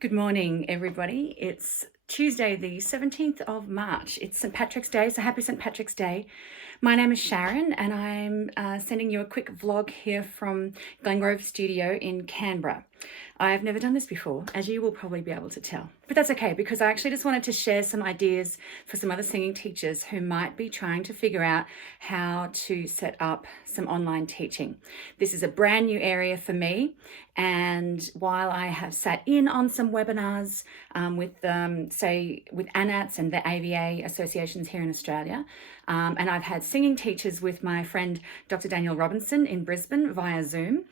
Good morning, everybody. It's Tuesday, the 17th of March. It's St. Patrick's Day, so happy St. Patrick's Day. My name is Sharon, and I'm sending you a quick vlog here from Glengrove Studio in Canberra. I've never done this before, as you will probably be able to tell. But that's okay, because I actually just wanted to share some ideas for some other singing teachers who might be trying to figure out how to set up some online teaching. This is a brand new area for me, and while I have sat in on some webinars with ANATS and the AVA associations here in Australia, and I've had singing teachers with my friend Dr. Daniel Robinson in Brisbane via Zoom.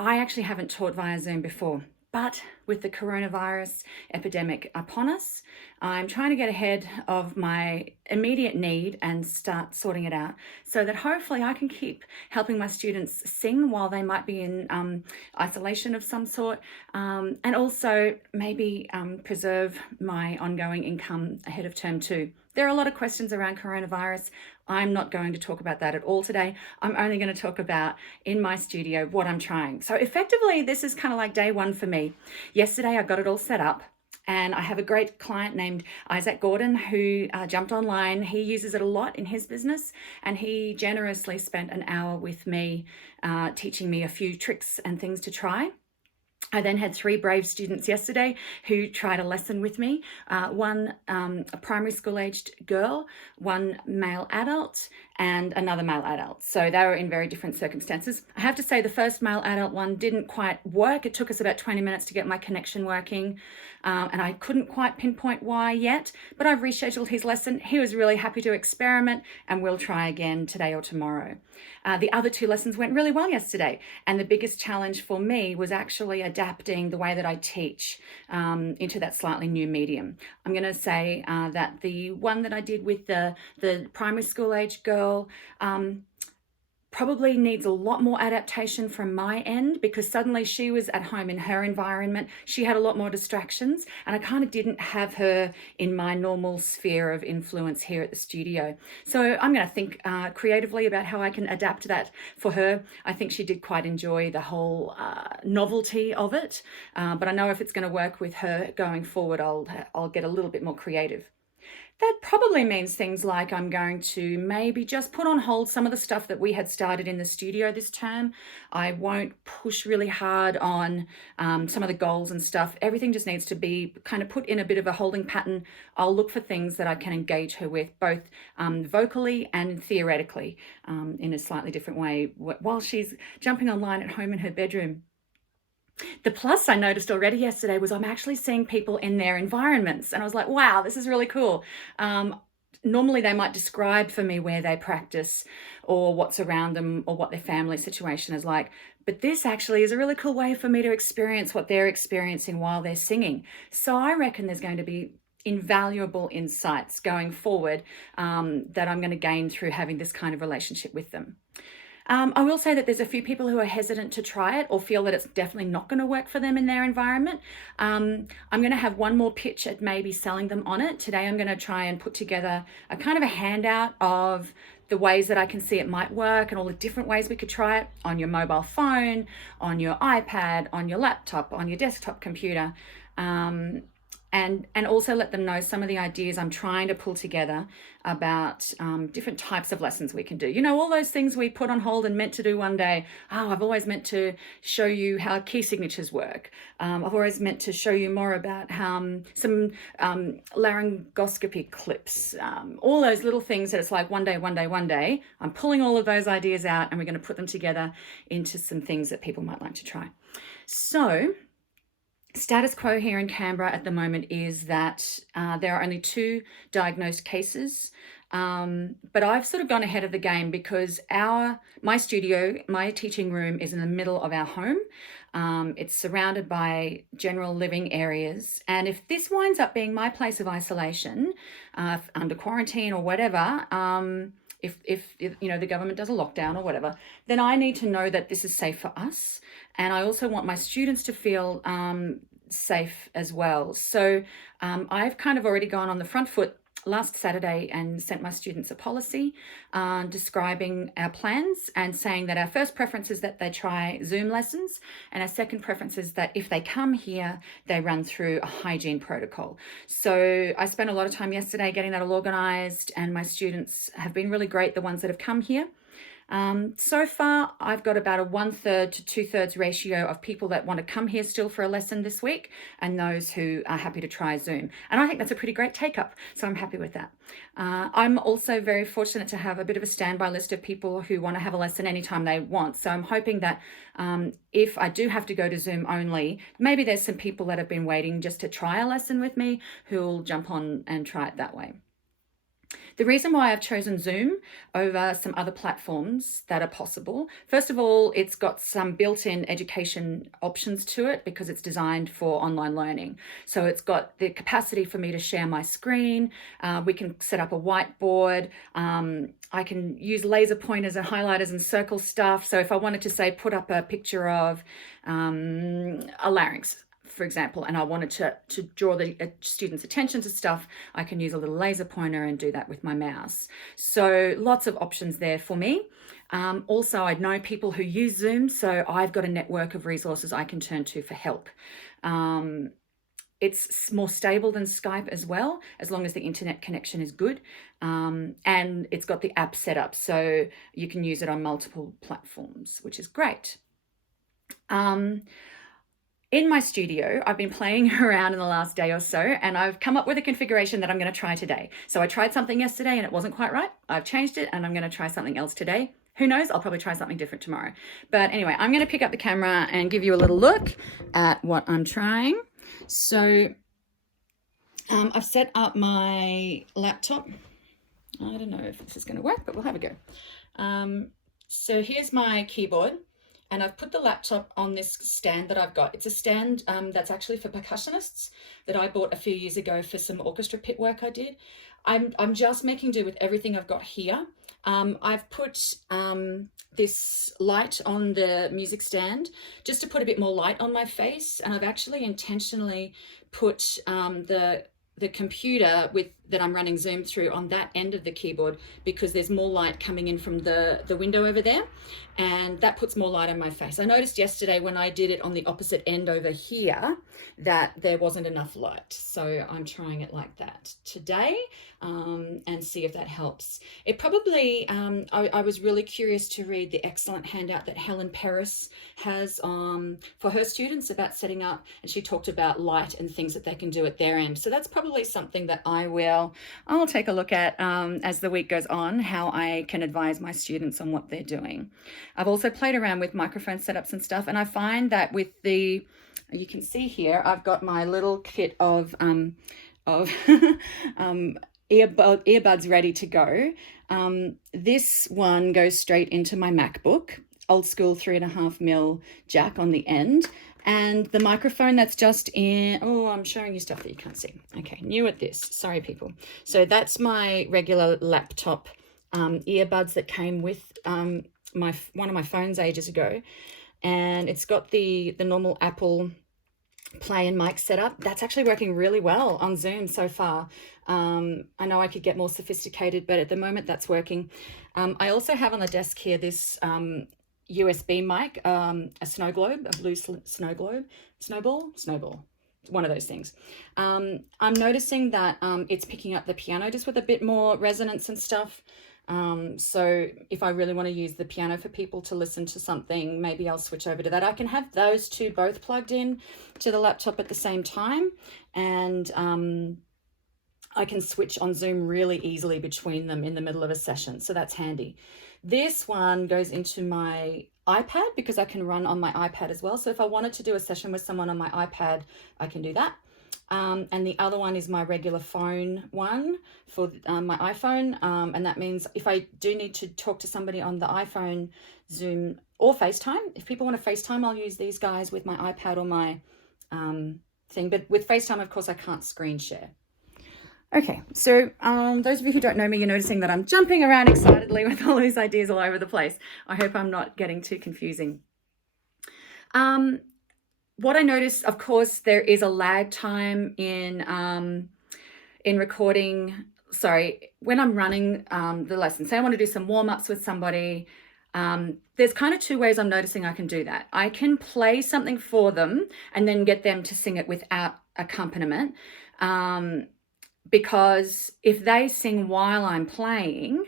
I actually haven't taught via Zoom before, but with the coronavirus epidemic upon us, I'm trying to get ahead of my immediate need and start sorting it out so that hopefully I can keep helping my students sing while they might be in isolation of some sort, and also maybe preserve my ongoing income ahead of term 2. There are a lot of questions around coronavirus. I'm not going to talk about that at all today. I'm only going to talk about in my studio what I'm trying. So effectively, this is kind of like day one for me. Yesterday, I got it all set up. And I have a great client named Isaac Gordon who jumped online. He uses it a lot in his business, and he generously spent an hour with me teaching me a few tricks and things to try. I then had 3 brave students yesterday who tried a lesson with me. One a primary school aged girl, one male adult, and another male adult. So they were in very different circumstances. I have to say the first male adult one didn't quite work. It took us about 20 minutes to get my connection working, and I couldn't quite pinpoint why yet, but I've rescheduled his lesson. He was really happy to experiment, and we'll try again today or tomorrow. The other 2 lessons went really well yesterday, and the biggest challenge for me was actually adapting the way that I teach into that slightly new medium. I'm going to say that the one that I did with the primary school age girl probably needs a lot more adaptation from my end, because suddenly she was at home in her environment. She had a lot more distractions, and I kind of didn't have her in my normal sphere of influence here at the studio. So I'm going to think creatively about how I can adapt that for her. I think she did quite enjoy the whole novelty of it, but I know if it's going to work with her going forward, I'll get a little bit more creative. That probably means things like I'm going to maybe just put on hold some of the stuff that we had started in the studio this term. I won't push really hard on some of the goals and stuff. Everything just needs to be kind of put in a bit of a holding pattern. I'll look for things that I can engage her with, both vocally and theoretically, in a slightly different way while she's jumping online at home in her bedroom. The plus I noticed already yesterday was I'm actually seeing people in their environments, and I was like, wow, this is really cool. Normally they might describe for me where they practice or what's around them or what their family situation is like. But this actually is a really cool way for me to experience what they're experiencing while they're singing. So I reckon there's going to be invaluable insights going forward that I'm going to gain through having this kind of relationship with them. I will say that there's a few people who are hesitant to try it or feel that it's definitely not going to work for them in their environment. I'm going to have one more pitch at maybe selling them on it. Today I'm going to try and put together a kind of a handout of the ways that I can see it might work and all the different ways we could try it on your mobile phone, on your iPad, on your laptop, on your desktop computer. And also let them know some of the ideas I'm trying to pull together about different types of lessons we can do. You know, all those things we put on hold and meant to do one day. Oh, I've always meant to show you how key signatures work. I've always meant to show you more about how some laryngoscopy clips. All those little things that it's like one day. I'm pulling all of those ideas out, and we're going to put them together into some things that people might like to try. So status quo here in Canberra at the moment is that there are only 2 diagnosed cases, but I've sort of gone ahead of the game because my studio, my teaching room is in the middle of our home. It's surrounded by general living areas, and if this winds up being my place of isolation under quarantine or whatever, if you know the government does a lockdown or whatever, then I need to know that this is safe for us, and I also want my students to feel safe as well. So I've kind of already gone on the front foot last Saturday and sent my students a policy describing our plans and saying that our first preference is that they try Zoom lessons, and our second preference is that if they come here, they run through a hygiene protocol. So I spent a lot of time yesterday getting that all organised, and my students have been really great, the ones that have come here. So far, I've got about a 1/3 to 2/3 ratio of people that want to come here still for a lesson this week and those who are happy to try Zoom. And I think that's a pretty great take up, so I'm happy with that. I'm also very fortunate to have a bit of a standby list of people who want to have a lesson anytime they want. So I'm hoping that if I do have to go to Zoom only, maybe there's some people that have been waiting just to try a lesson with me who'll jump on and try it that way. The reason why I've chosen Zoom over some other platforms that are possible, first of all, it's got some built-in education options to it because it's designed for online learning. So it's got the capacity for me to share my screen. We can set up a whiteboard. I can use laser pointers and highlighters and circle stuff. So if I wanted to say, put up a picture of a larynx, for example, and I wanted to draw the students' attention to stuff, I can use a little laser pointer and do that with my mouse. So lots of options there for me. Also, I know people who use Zoom, so I've got a network of resources I can turn to for help. It's more stable than Skype as well, as long as the internet connection is good. And it's got the app set up, so you can use it on multiple platforms, which is great. In my studio, I've been playing around in the last day or so, and I've come up with a configuration that I'm going to try today. So I tried something yesterday and it wasn't quite right. I've changed it and I'm going to try something else today. Who knows? I'll probably try something different tomorrow. But anyway, I'm going to pick up the camera and give you a little look at what I'm trying. So I've set up my laptop. I don't know if this is going to work, but we'll have a go. So here's my keyboard. And I've put the laptop on this stand that I've got. It's a stand that's actually for percussionists that I bought a few years ago for some orchestra pit work I did. I'm just making do with everything I've got here. I've put this light on the music stand just to put a bit more light on my face. And I've actually intentionally put the computer that I'm running Zoom through on that end of the keyboard because there's more light coming in from the window over there, and that puts more light on my face. I noticed yesterday when I did it on the opposite end over here that there wasn't enough light, so I'm trying it like that today and see if that helps. It probably, I was really curious to read the excellent handout that Helen Paris has for her students about setting up, and she talked about light and things that they can do at their end. So that's probably something that I'll take a look at as the week goes on, how I can advise my students on what they're doing. I've also played around with microphone setups and stuff, and I find that with you can see here, I've got my little kit of earbuds ready to go. This one goes straight into my MacBook, old school 3.5mm jack on the end. And the microphone that's just in, I'm showing you stuff that you can't see. Okay, new at this, sorry people. So that's my regular laptop earbuds that came with one of my phones ages ago. And it's got the normal Apple Play and mic setup. That's actually working really well on Zoom so far. I know I could get more sophisticated, but at the moment that's working. I also have on the desk here this USB mic, a snow globe, a blue snow globe, snowball, one of those things. I'm noticing that it's picking up the piano just with a bit more resonance and stuff. So if I really want to use the piano for people to listen to something, maybe I'll switch over to that. I can have those two both plugged in to the laptop at the same time, and I can switch on Zoom really easily between them in the middle of a session, so that's handy. This one goes into my iPad because I can run on my iPad as well. So if I wanted to do a session with someone on my iPad, I can do that. And the other one is my regular phone one for my iPhone. And that means if I do need to talk to somebody on the iPhone, Zoom or FaceTime, if people want to FaceTime, I'll use these guys with my iPad or my thing. But with FaceTime, of course, I can't screen share. Okay, so those of you who don't know me, you're noticing that I'm jumping around excitedly with all these ideas all over the place. I hope I'm not getting too confusing. What I noticed, of course, there is a lag time in recording sorry, when I'm running the lesson, say I want to do some warm-ups with somebody, there's kind of two ways I'm noticing I can do that. I can play something for them and then get them to sing it without accompaniment. Because if they sing while I'm playing,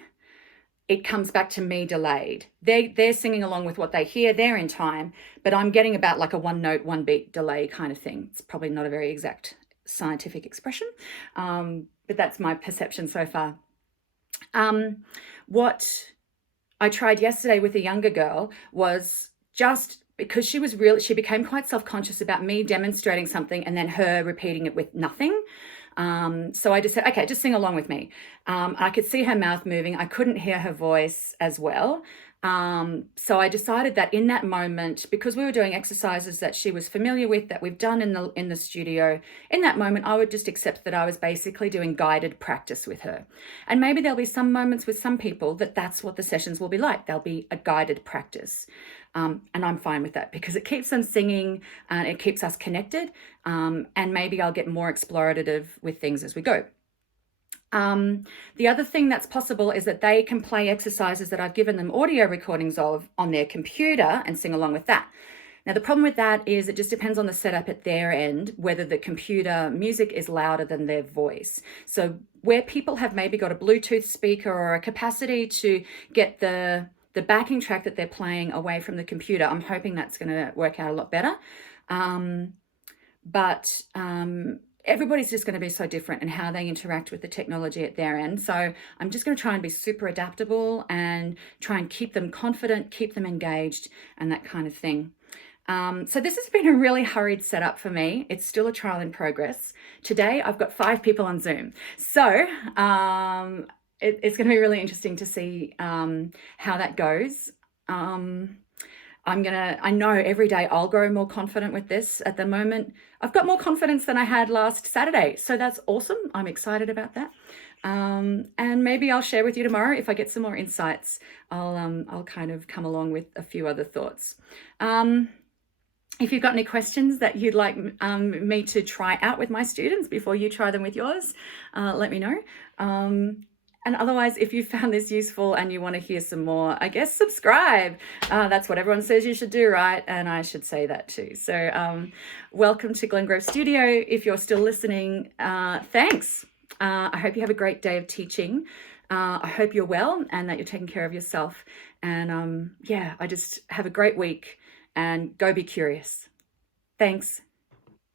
it comes back to me delayed. They're singing along with what they hear, they're in time, but I'm getting about like a one note, one beat delay kind of thing. It's probably not a very exact scientific expression, but that's my perception so far. What I tried yesterday with a younger girl was just because she became quite self-conscious about me demonstrating something and then her repeating it with nothing. So I just said, okay, just sing along with me. I could see her mouth moving. I couldn't hear her voice as well. So I decided that in that moment, because we were doing exercises that she was familiar with, that we've done in the studio, in that moment, I would just accept that I was basically doing guided practice with her. And maybe there'll be some moments with some people that's what the sessions will be like. They'll be a guided practice. And I'm fine with that because it keeps them singing and it keeps us connected. And maybe I'll get more explorative with things as we go. The other thing that's possible is that they can play exercises that I've given them audio recordings of on their computer and sing along with that. Now, the problem with that is it just depends on the setup at their end, whether the computer music is louder than their voice. So where people have maybe got a Bluetooth speaker or a capacity to get the backing track that they're playing away from the computer, I'm hoping that's going to work out a lot better. But everybody's just going to be so different in how they interact with the technology at their end. So I'm just going to try and be super adaptable and try and keep them confident, keep them engaged, and that kind of thing. So this has been a really hurried setup for me. It's still a trial in progress. Today, I've got 5 people on Zoom. So it's going to be really interesting to see how that goes. I know every day I'll grow more confident with this. At the moment, I've got more confidence than I had last Saturday. So that's awesome. I'm excited about that. And maybe I'll share with you tomorrow if I get some more insights. I'll kind of come along with a few other thoughts. If you've got any questions that you'd like me to try out with my students before you try them with yours, let me know. And otherwise, if you found this useful and you want to hear some more, I guess subscribe. That's what everyone says you should do, right? And I should say that too. So welcome to Glengrove Studio. If you're still listening, thanks. I hope you have a great day of teaching. I hope you're well and that you're taking care of yourself. And yeah, I just have a great week and go be curious. Thanks.